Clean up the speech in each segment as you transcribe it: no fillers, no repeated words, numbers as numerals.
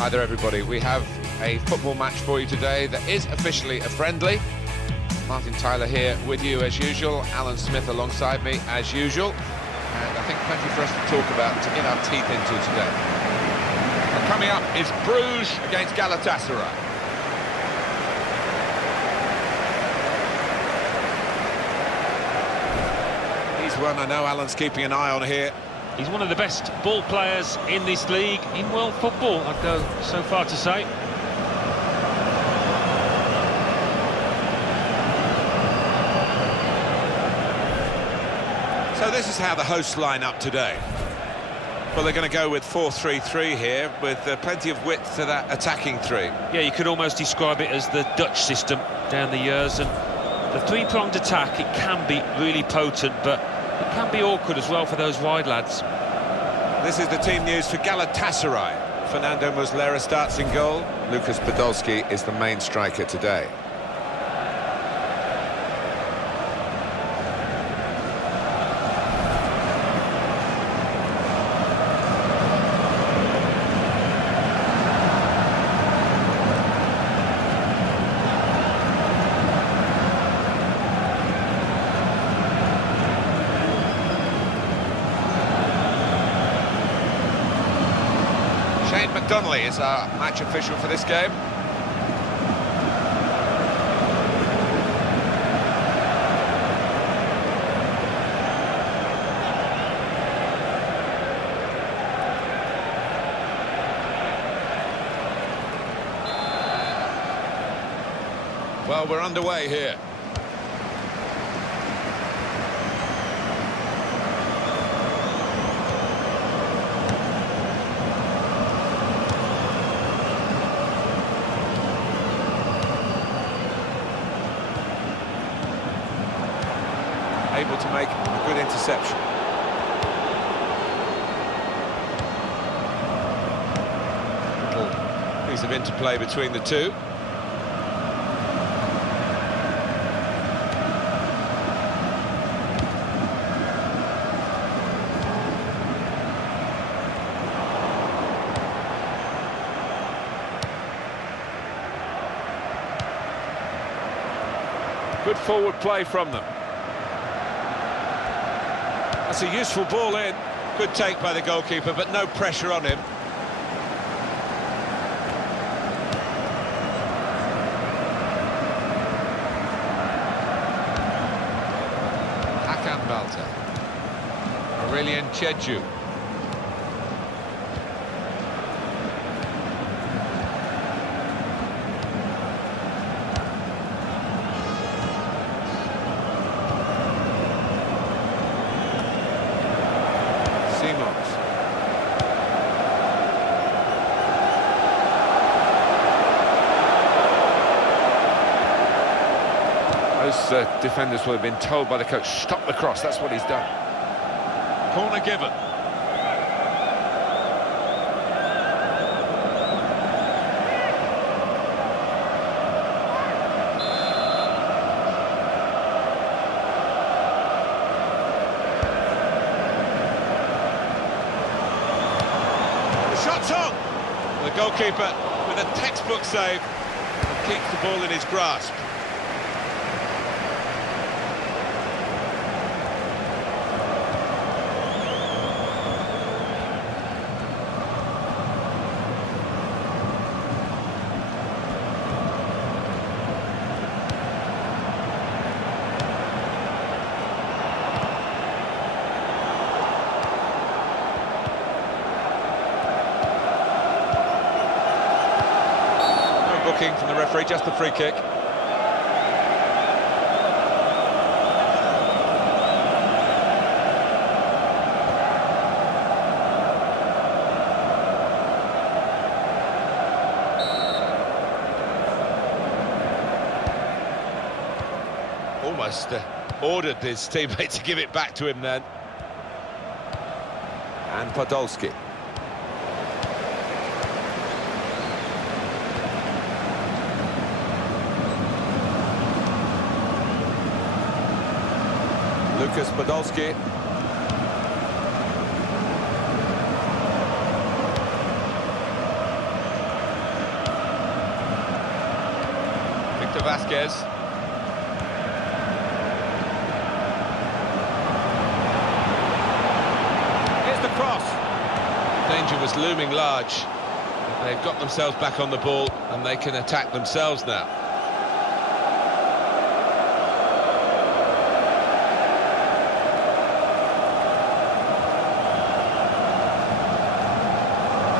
Hi there everybody, we have a football match for you today that is officially a friendly. Martin Tyler here with you as usual, Alan Smith alongside me as usual, and I think plenty for us to talk about to get our teeth into today. And coming up is Bruges against Galatasaray. He's one I know Alan's keeping an eye on here. He's one of the best ball players in this league, in world football, I'd go so far to say. So this is how the hosts line up today. Well, they're going to go with 4-3-3 here, with plenty of width to that attacking three. Yeah, you could almost describe it as the Dutch system down the years, and the three-pronged attack, it can be really potent, but it can be awkward as well for those wide lads. This is the team news for Galatasaray. Fernando Muslera starts in goal. Lucas Podolski is the main striker today. Donnelly is our match official for this game. Well, we're underway here. Able to make a good interception. Little piece of interplay between the two. Good forward play from them. That's a useful ball in. Good take by the goalkeeper, but no pressure on him. Hakan Balta. Aurelien Cheju. Those defenders will have been told by the coach, stop the cross, that's what he's done. Corner given. The shot's on! The goalkeeper with a textbook save and keeps the ball in his grasp. From the referee, just the free kick. Almost ordered his teammate to give it back to him then. And Podolski. Lucas Podolski. Victor Vasquez. Here's the cross. Danger was looming large. They've got themselves back on the ball and they can attack themselves now.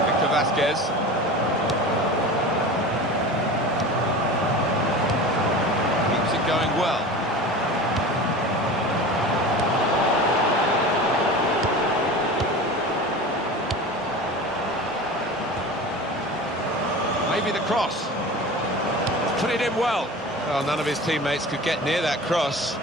Victor Vasquez. Keeps it going well. Maybe the cross. Put it in well. Well, none of his teammates could get near that cross.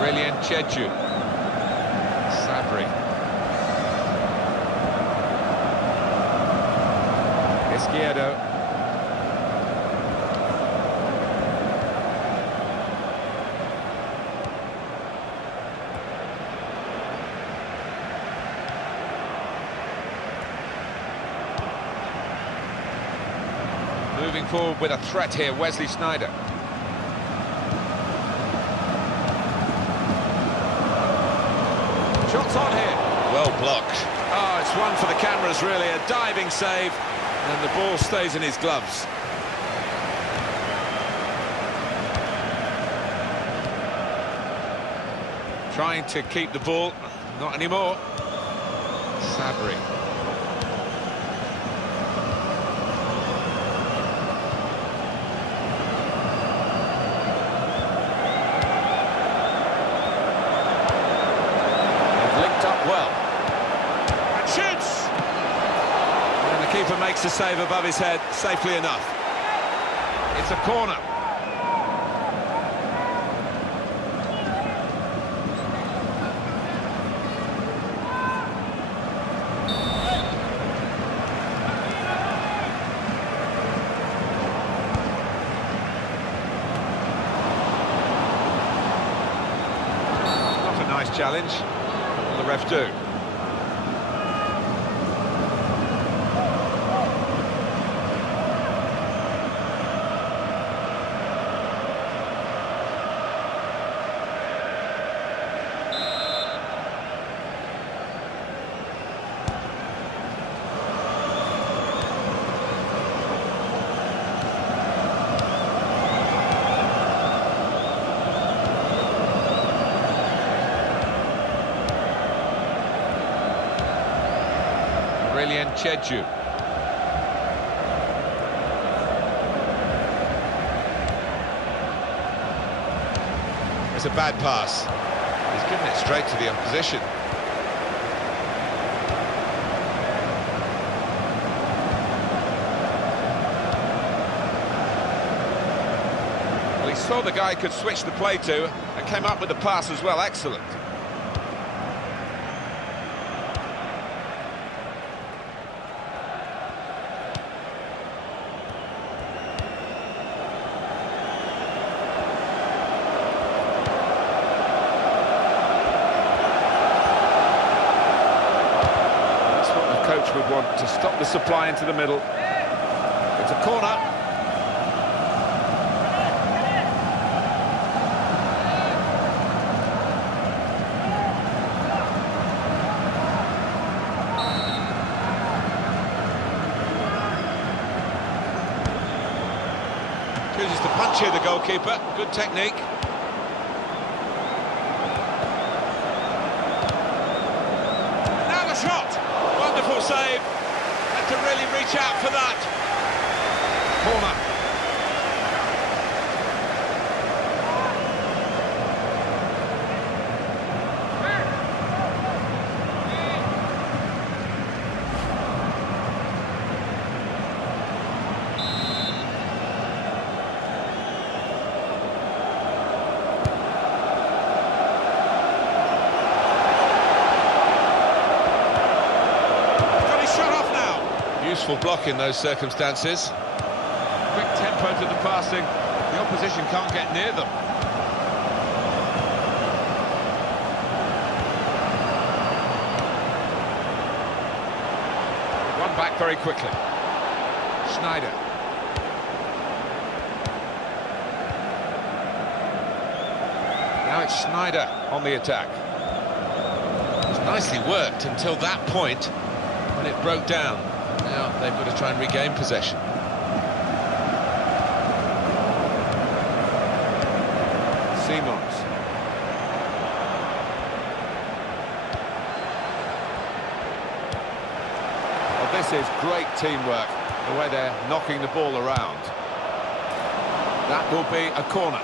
Brilliant Cheju. Izquierdo. Moving forward with a threat here, Wesley Sneijder. Shots on here. Well blocked. Oh, it's one for the cameras, really. A diving save, and the ball stays in his gloves. Trying to keep the ball. Not anymore. Sabri. Well, and shoots! And the keeper makes the save above his head, safely enough. It's a corner. Not a nice challenge. The ref do. Brilliant Cheju. It's a bad pass. He's given it straight to the opposition. Well, he saw the guy could switch the play to and came up with the pass as well. Excellent. Coach would want to stop the supply into the middle. It's a corner. Chooses to punch here, the goalkeeper. Good technique. Now the shot. Wonderful save. Had to really reach out for that. Corner. useful block in those circumstances. Quick tempo to the passing. The opposition can't get near them. Run back very quickly. Schneider. Now it's Schneider on the attack. It's nicely worked until that point when it broke down. Now they've got to try and regain possession. Simons. Well, this is great teamwork, the way they're knocking the ball around. That will be a corner.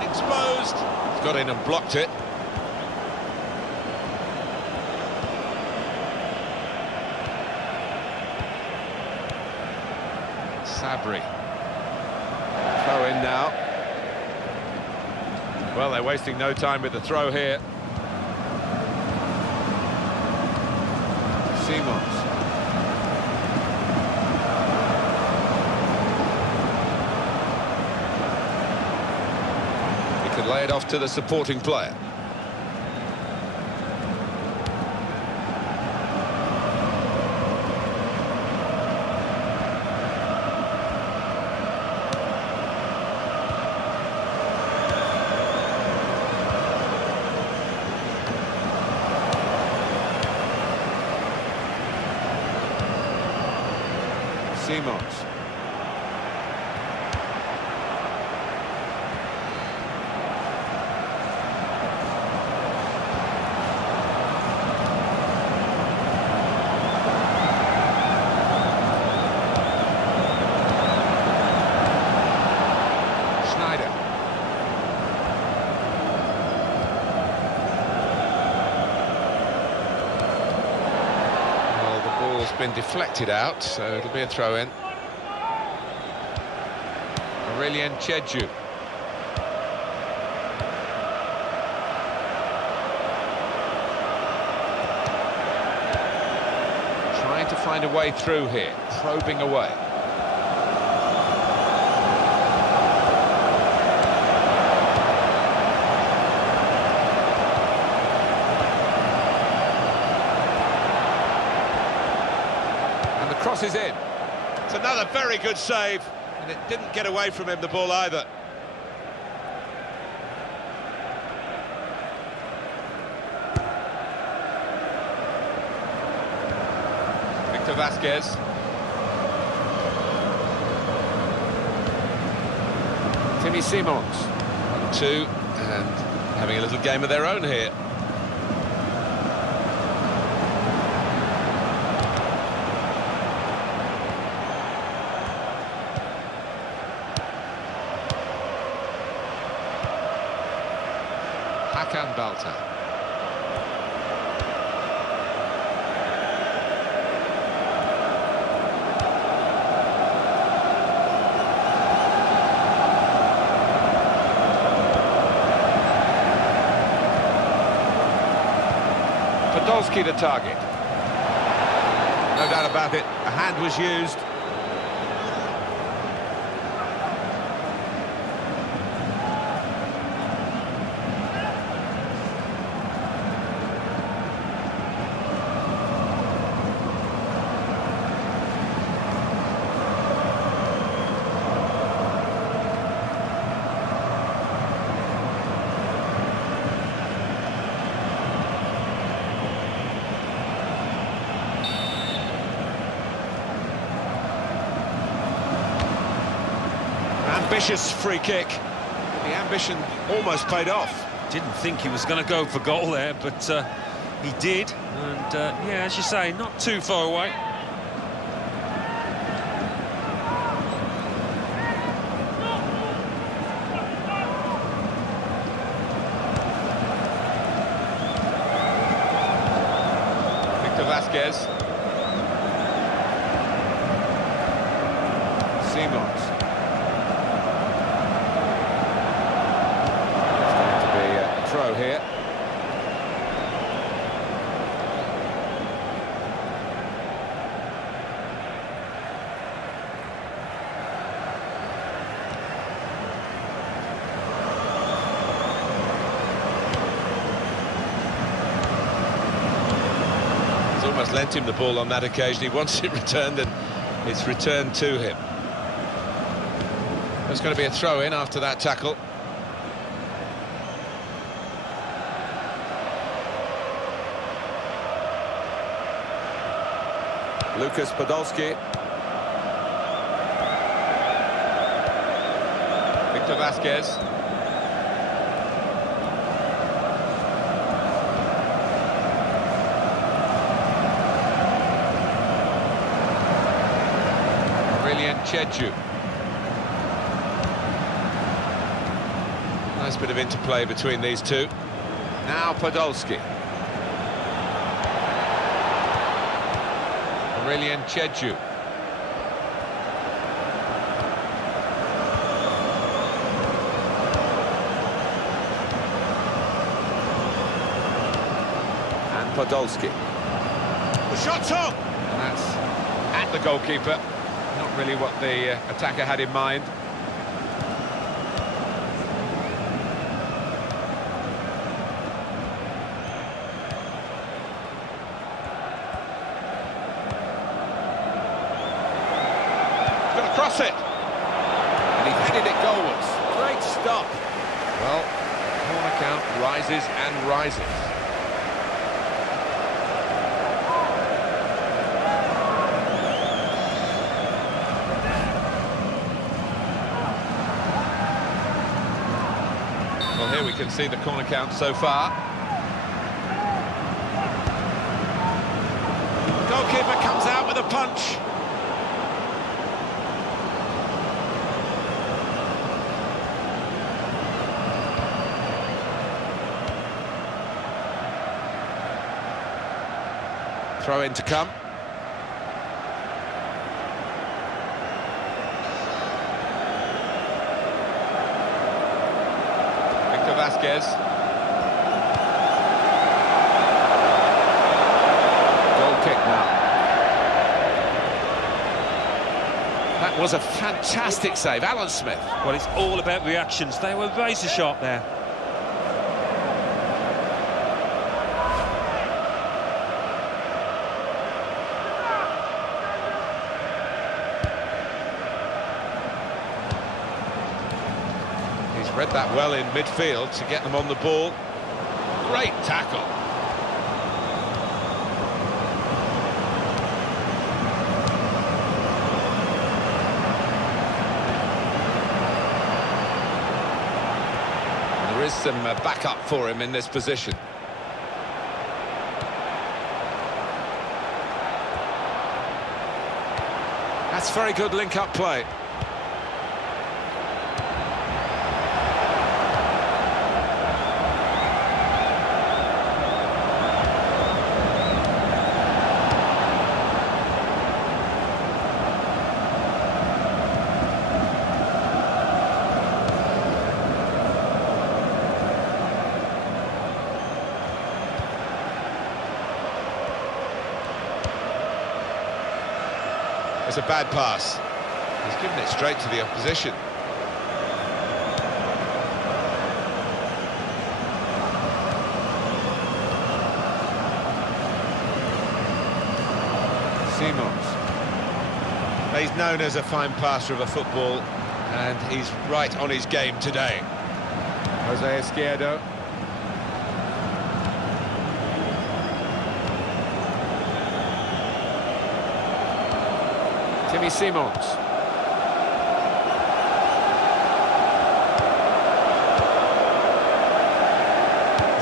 Exposed. He's got in and blocked it. Sabri. Throw in now. Well, they're wasting no time with the throw here. Simons. Lay it off to the supporting player. Simons. Been deflected out, so it'll be a throw-in. Aurelien Cheju. Trying to find a way through here, probing away. Crosses in. It's another very good save, and it didn't get away from him, the ball, either. Victor Vasquez. Timmy Simons. 1-2, and having a little game of their own here. Hakan Balta. Podolski the target. No doubt about it, a hand was used. Ambitious free kick. The ambition almost paid off. Didn't think he was going to go for goal there, but he did. And yeah, as you say, not too far away. Vasquez. Simons. It's going to be a throw here. Almost lent him the ball on that occasion. He wants it returned, and it's returned to him. There's going to be a throw-in after that tackle. Lucas Podolski. Victor Vasquez. Cheju. Nice bit of interplay between these two. Now Podolski. Aurelien Cheju. And Podolski. The shot's up! And that's at the goalkeeper. Not really what the attacker had in mind. He's going to cross it. And he headed it goalwards. Great stop. Well, corner count rises and rises. Well, here we can see the corner count so far. Goalkeeper comes out with a punch. Throw in to come. Vasquez. Goal kick now. That was a fantastic save. Alan Smith. Well, it's all about reactions. They were razor sharp there. Read that well in midfield to get them on the ball. Great tackle. There is some backup for him in this position. That's very good link-up play. It's a bad pass. He's given it straight to the opposition. Simons. He's known as a fine passer of a football, and he's right on his game today. Jose Izquierdo. Timmy Simons.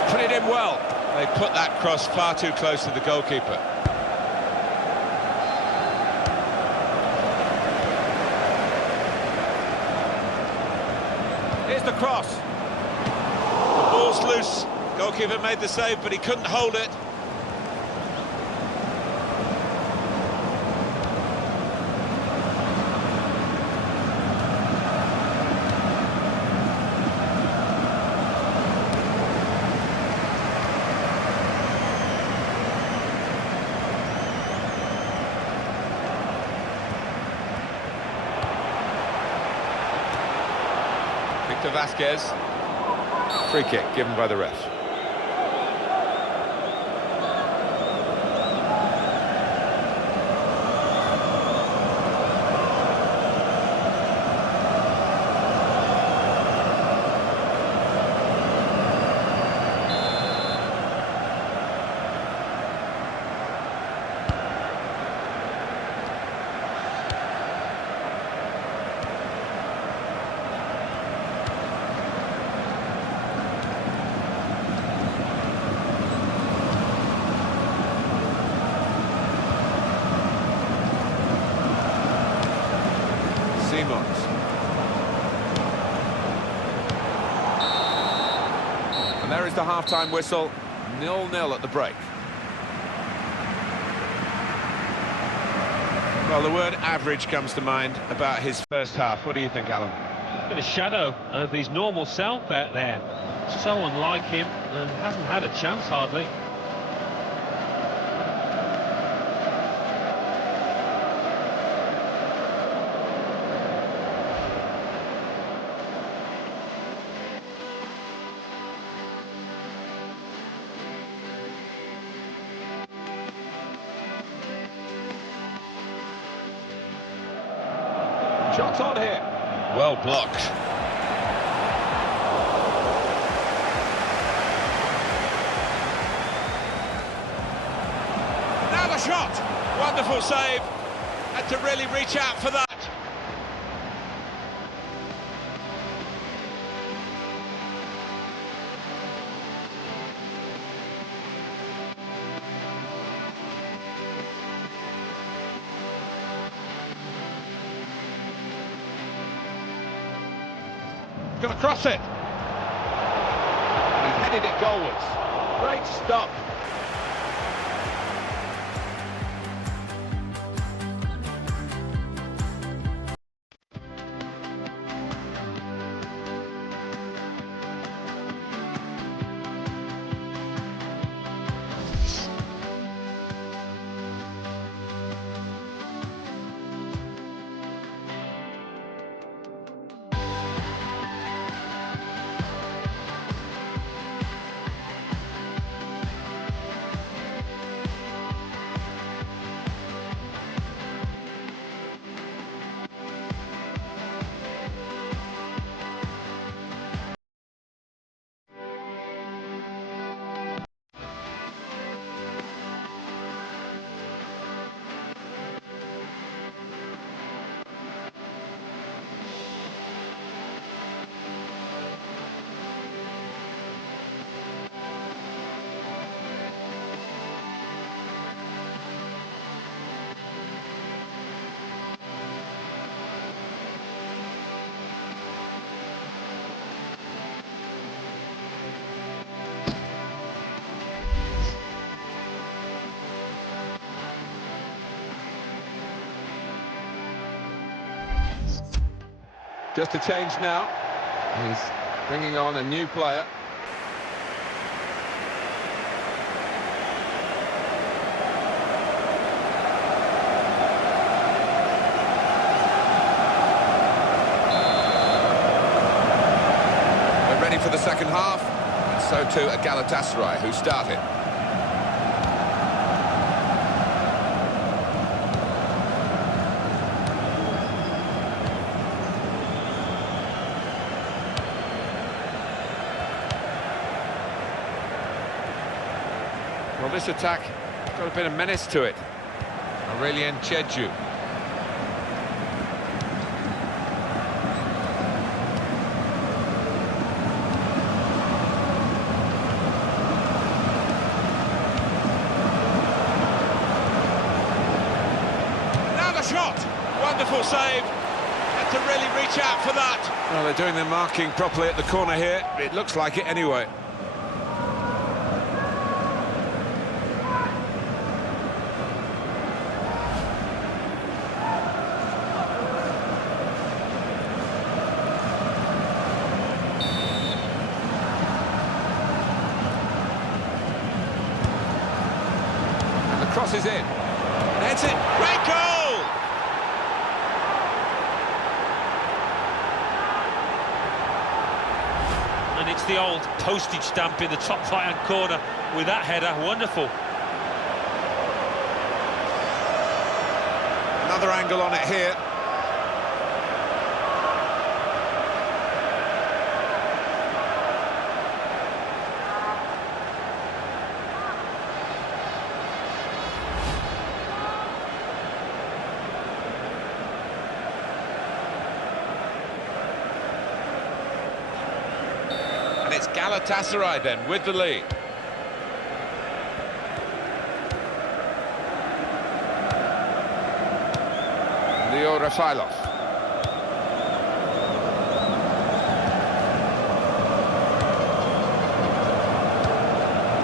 Put it in well. They put that cross far too close to the goalkeeper. Here's the cross. The ball's loose. Goalkeeper made the save, but he couldn't hold it. to Vasquez. Free kick given by the ref. And there is the half-time whistle, 0-0 at the break. Well, the word average comes to mind about his first half. What do you think, Alan? A bit of shadow of his normal self out there. So unlike him, and hasn't had a chance hardly. Shots on here. Well blocked. Now the shot. Wonderful save. Had to really reach out for that. Going to cross it. He headed it goalwards. Great stop. Just a change now. He's bringing on a new player. We're ready for the second half, and so too a Galatasaray who started. Well, this attack got a bit of menace to it. Aurelien Chedju. Now the shot! Wonderful save. Had to really reach out for that. Well, they're doing their marking properly at the corner here. It looks like it anyway. Crosses in. Heads it. Great goal! the old postage stamp in the top right-hand corner with that header. Wonderful. Another angle on it here. And it's Galatasaray then with the lead. Leo Rafailov.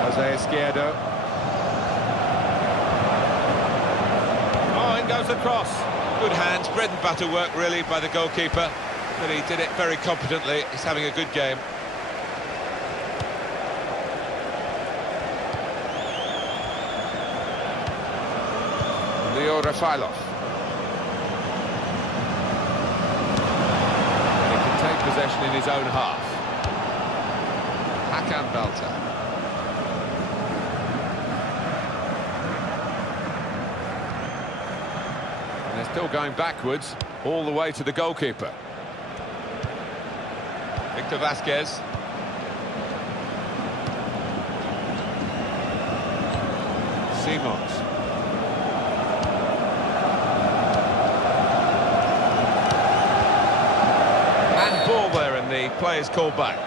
Jose Izquierdo. Oh, in goes the cross. Good hands, bread and butter work really by the goalkeeper, but he did it very competently. He's having a good game. Leo Rafailov. Take possession in his own half. Hakan Belter. And they're still going backwards, all the way to the goalkeeper. Victor Vasquez. Simons. Ball there and the players called back.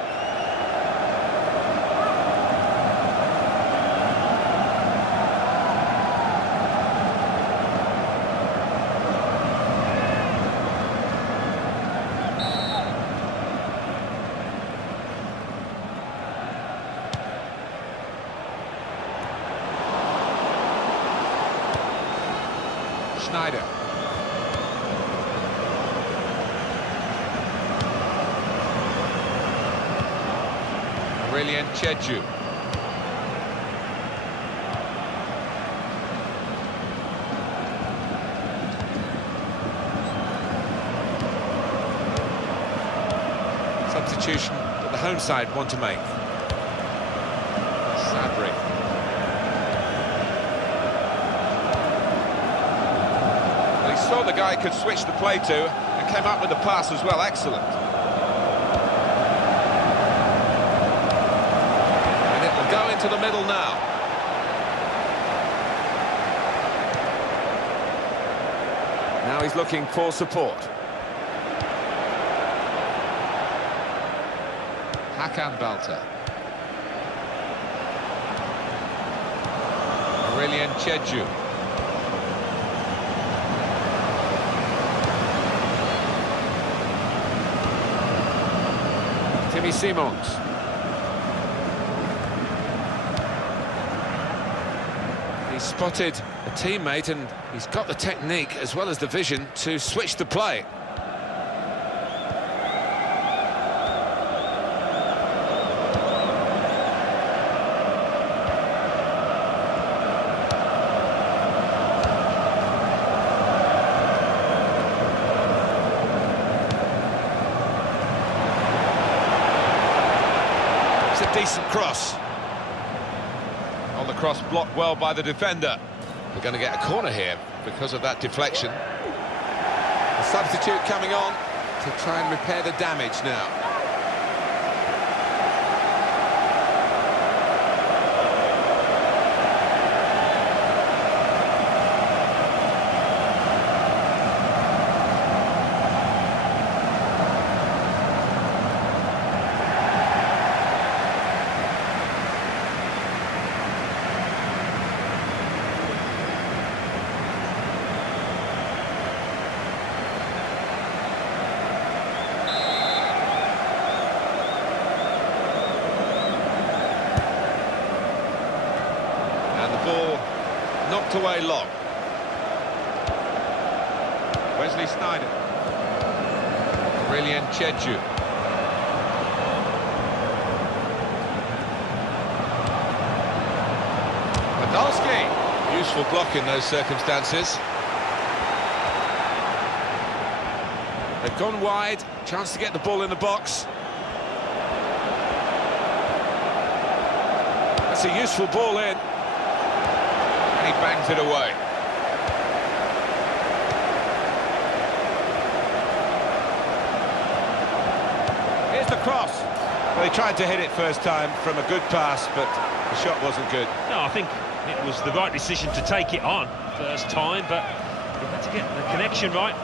Schneider. Aurelien Cheju. Substitution that the home side want to make. Sabri. Well, he saw the guy could switch the play to and came up with the pass as well. Excellent. Go into the middle now. Now he's looking for support. Hakan Belter. Aurelien Cheju. Timmy Simons. He's spotted a teammate and he's got the technique as well as the vision to switch the play. It's a decent cross. On the cross, blocked well by the defender. We're going to get a corner here because of that deflection. A substitute coming on to try and repair the damage now. Ball knocked away long. Wesley Sneijder. Aurelien Cheju. Podolski. Useful block in those circumstances. They've gone wide. Chance to get the ball in the box. That's a useful ball in. And he bangs it away. Here's the cross. Well, he tried to hit it first time from a good pass, but the shot wasn't good. No, I think it was the right decision to take it on first time, but you had to get the connection right.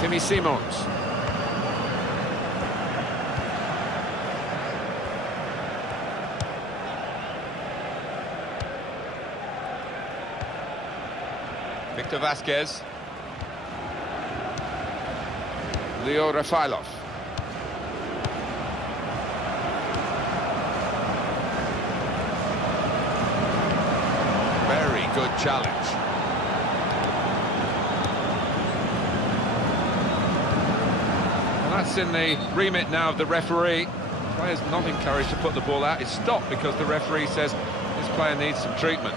Timmy Simons. Victor Vasquez. Leo Rafailov. Very good challenge. Well, that's in the remit now of the referee. Player's not encouraged to put the ball out. It's stopped because the referee says this player needs some treatment.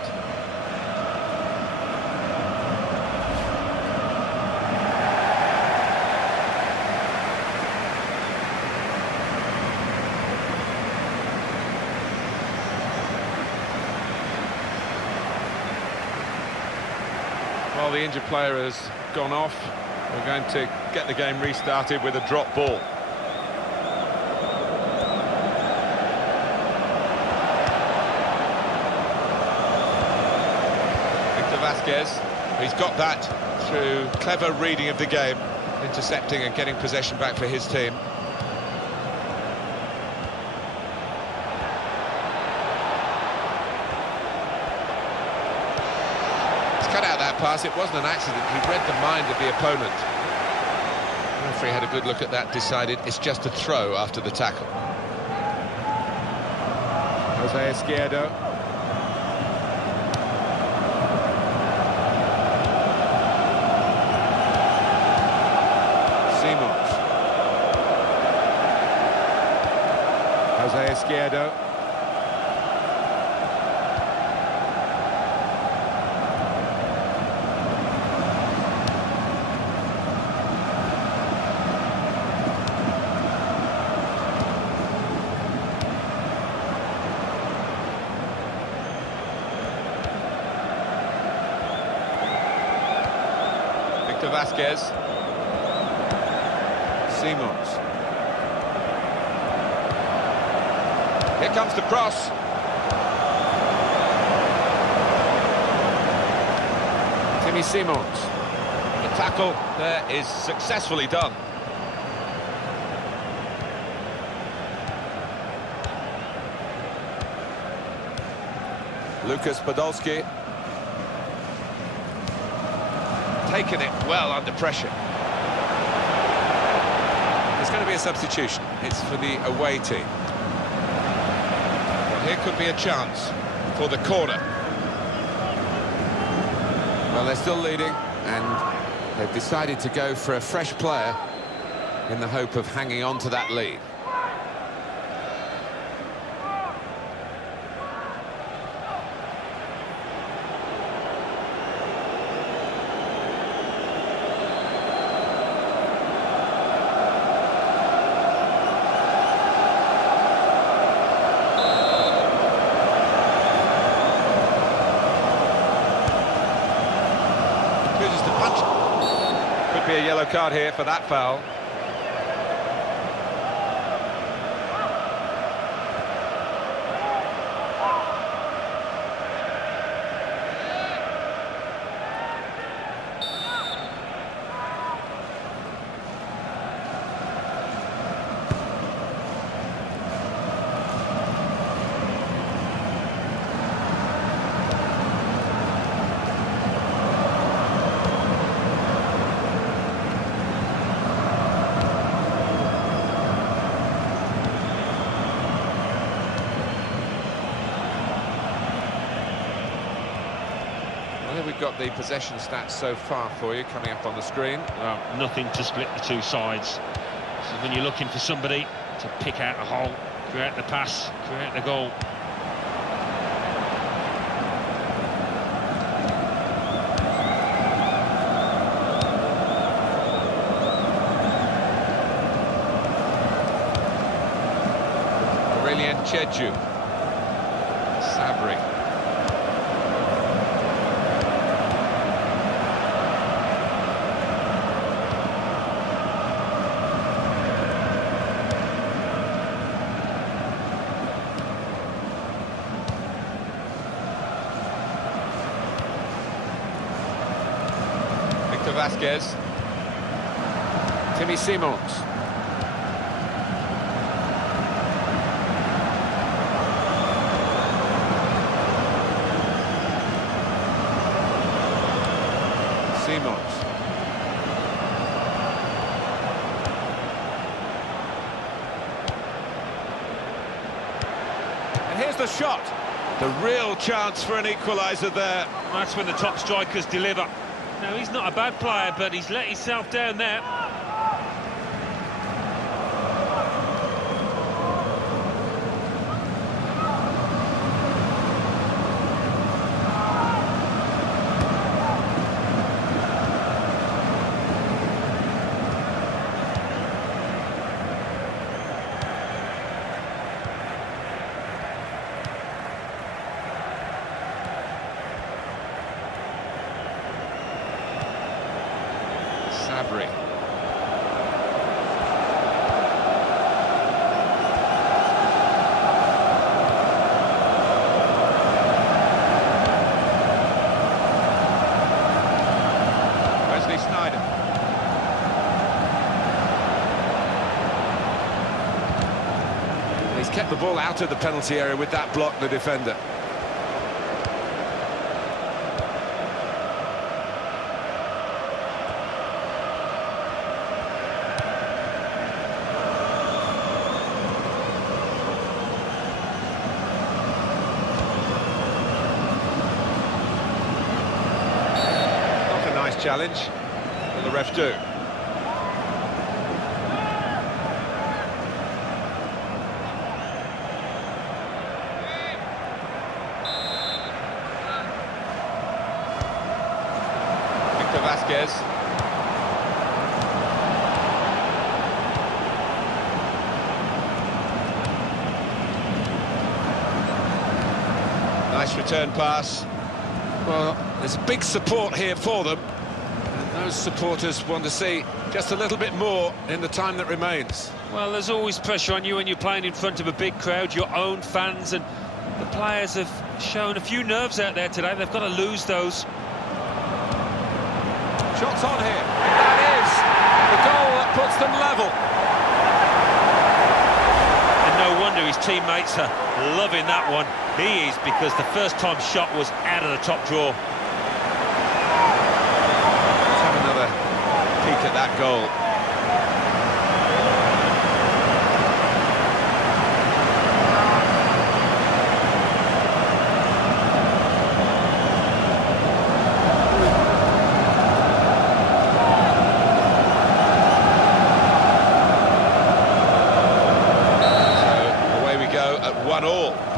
Well, the injured player has gone off. We're going to get the game restarted with a drop ball. Victor Vasquez, he's got that through clever reading of the game, intercepting and getting possession back for his team. Cut out that pass. It wasn't an accident. He read the mind of the opponent. The referee had a good look at that, decided it's just a throw after the tackle. Jose Izquierdo. Simons. Jose Izquierdo. Vasquez. Simons. Here comes the cross. Timmy Simons. The tackle there is successfully done. Lucas Podolski. Taken it well under pressure. There's going to be a substitution. It's for the away team. Well, here could be a chance for the corner. Well, they're still leading, and they've decided to go for a fresh player in the hope of hanging on to that lead. Could be a yellow card here for that foul. We've got the possession stats so far for you coming up on the screen. Well, nothing to split the two sides. This is when you're looking for somebody to pick out a hole, create the pass, create the goal. Chedju. Sabri. Victor Vasquez. Timmy Simons. Simons. And here's the shot. The real chance for an equaliser there. That's when the top strikers deliver. No, he's not a bad player, but he's let himself down there. Sabri. Wesley Sneijder. He's kept the ball out of the penalty area with that block, the defender. Challenge. Will the ref do? Victor Vasquez. Nice return pass. Well, there's big support here for them. Those supporters want to see just a little bit more in the time that remains. Well, there's always pressure on you when you're playing in front of a big crowd, your own fans, and the players have shown a few nerves out there today. They've got to lose those. Shots on here. That is the goal that puts them level. And no wonder his teammates are loving that one. He is, because the first time shot was out of the top drawer. Peek at that goal. So away we go at 1-1.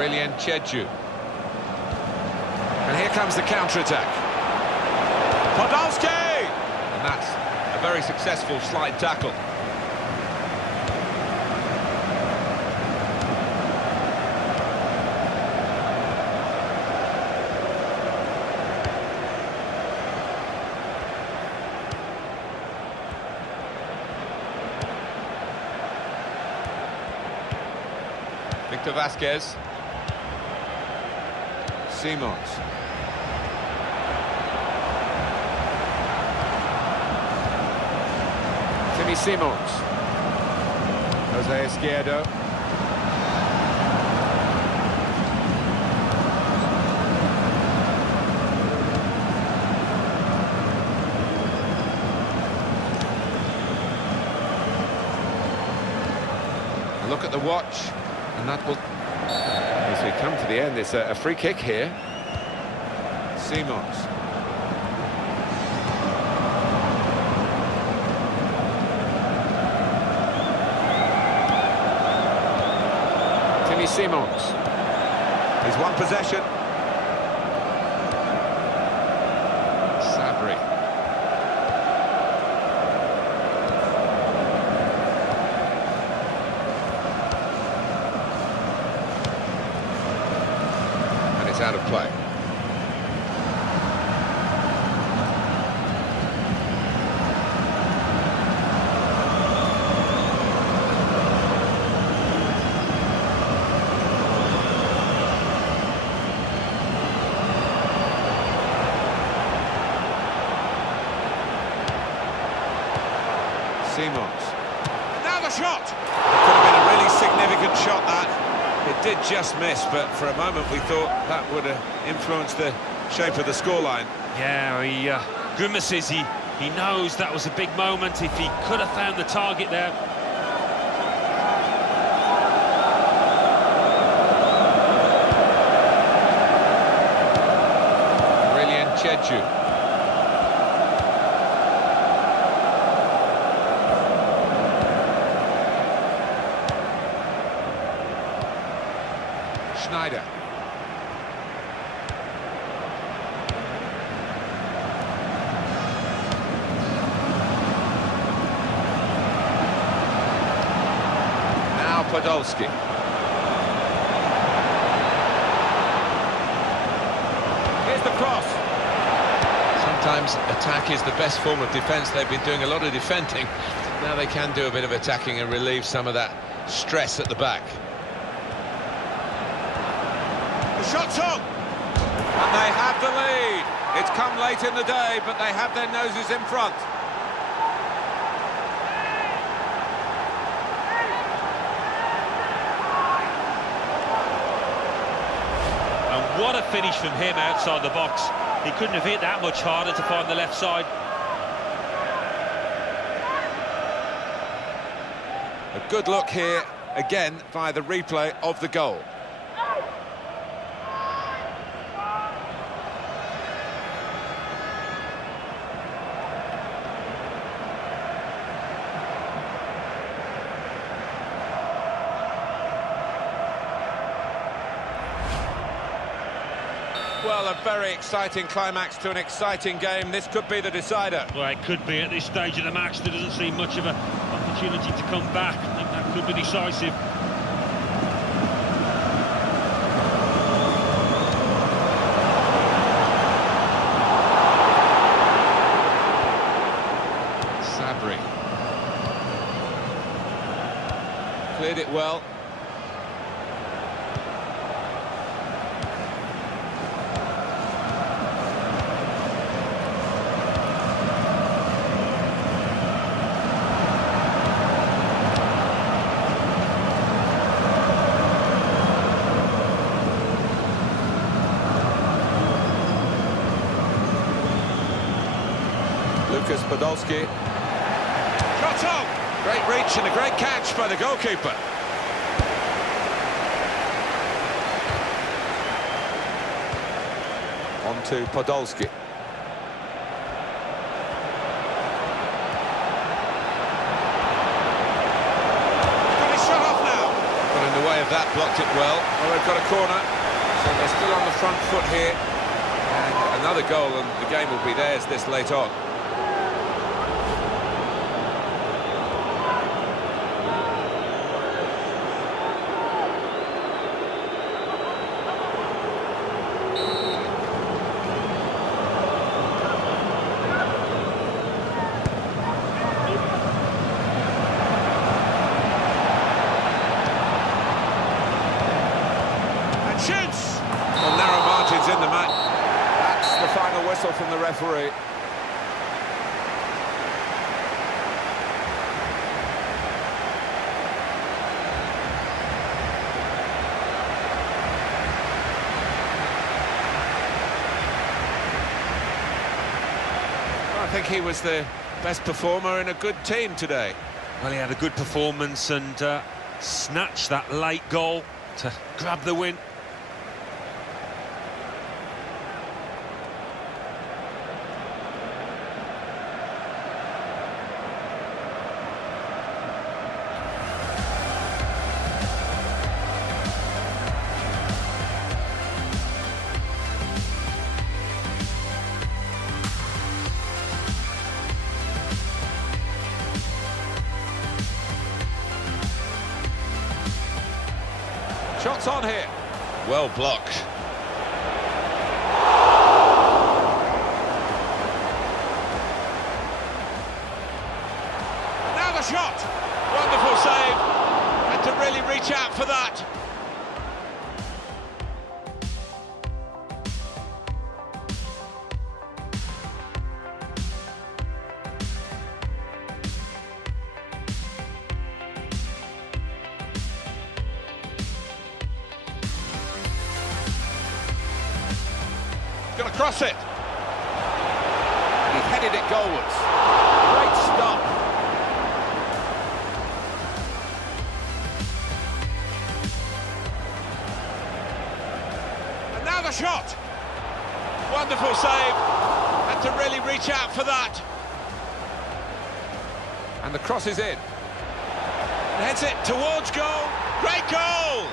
Aurelien Chedju. And here comes the counter-attack. Podolski! And that's a very successful slide tackle. Victor Vasquez. Simons. Timmy Simons. Jose Izquierdo. A look at the watch, and that will... As we come to the end, it's a free kick here. Simons. Simons. He's one possession. Sabri. And it's out of play. Simons. Now the shot! Could have been a really significant shot, that. It did just miss, but for a moment we thought that would have influenced the shape of the scoreline. Yeah, he grimaces. He knows that was a big moment. If he could have found the target there. Brilliant Cheju. Schneider. Now Podolski. Here's the cross. Sometimes attack is the best form of defence. They've been doing a lot of defending. Now they can do a bit of attacking and relieve some of that stress at the back. The shot's on! And they have the lead. It's come late in the day, but they have their noses in front. And what a finish from him outside the box. He couldn't have hit that much harder to find the left side. A good look here, again, via the replay of the goal. Well, a very exciting climax to an exciting game. This could be the decider. Well, it could be at this stage of the match. There doesn't seem much of an opportunity to come back. I think that could be decisive. Sabri. Cleared it well. Podolski. Shot on! Great reach and a great catch by the goalkeeper. On to Podolski. Got his shot off now. Got in the way of that, blocked it well. Well, they've got a corner, so they're still on the front foot here. And another goal and the game will be theirs this late on. Shoots! Well, narrow margins in the match. That's the final whistle from the referee. I think he was the best performer in a good team today. Well, he had a good performance and snatched that late goal to grab the win. Shots on here. Well blocked. Now the shot. Wonderful save. Had to really reach out for that. Going to cross it. He headed it goalwards. Great stop. And now the shot. Wonderful save. Had to really reach out for that. And the cross is in. And heads it towards goal. Great goal.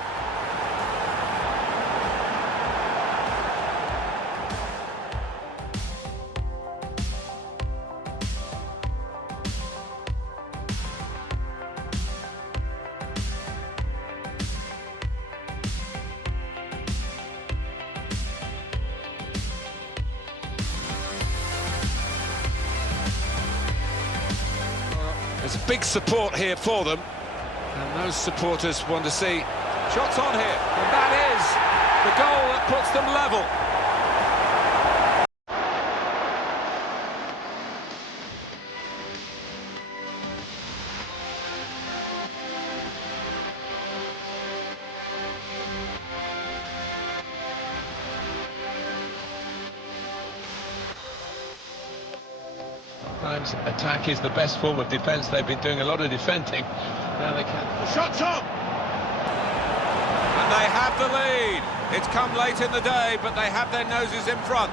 There's a big support here for them, and those supporters want to see shots on here, and that is the goal that puts them level. Sometimes attack is the best form of defence. They've been doing a lot of defending. Now they can. The shot's on! And they have the lead. It's come late in the day, but they have their noses in front.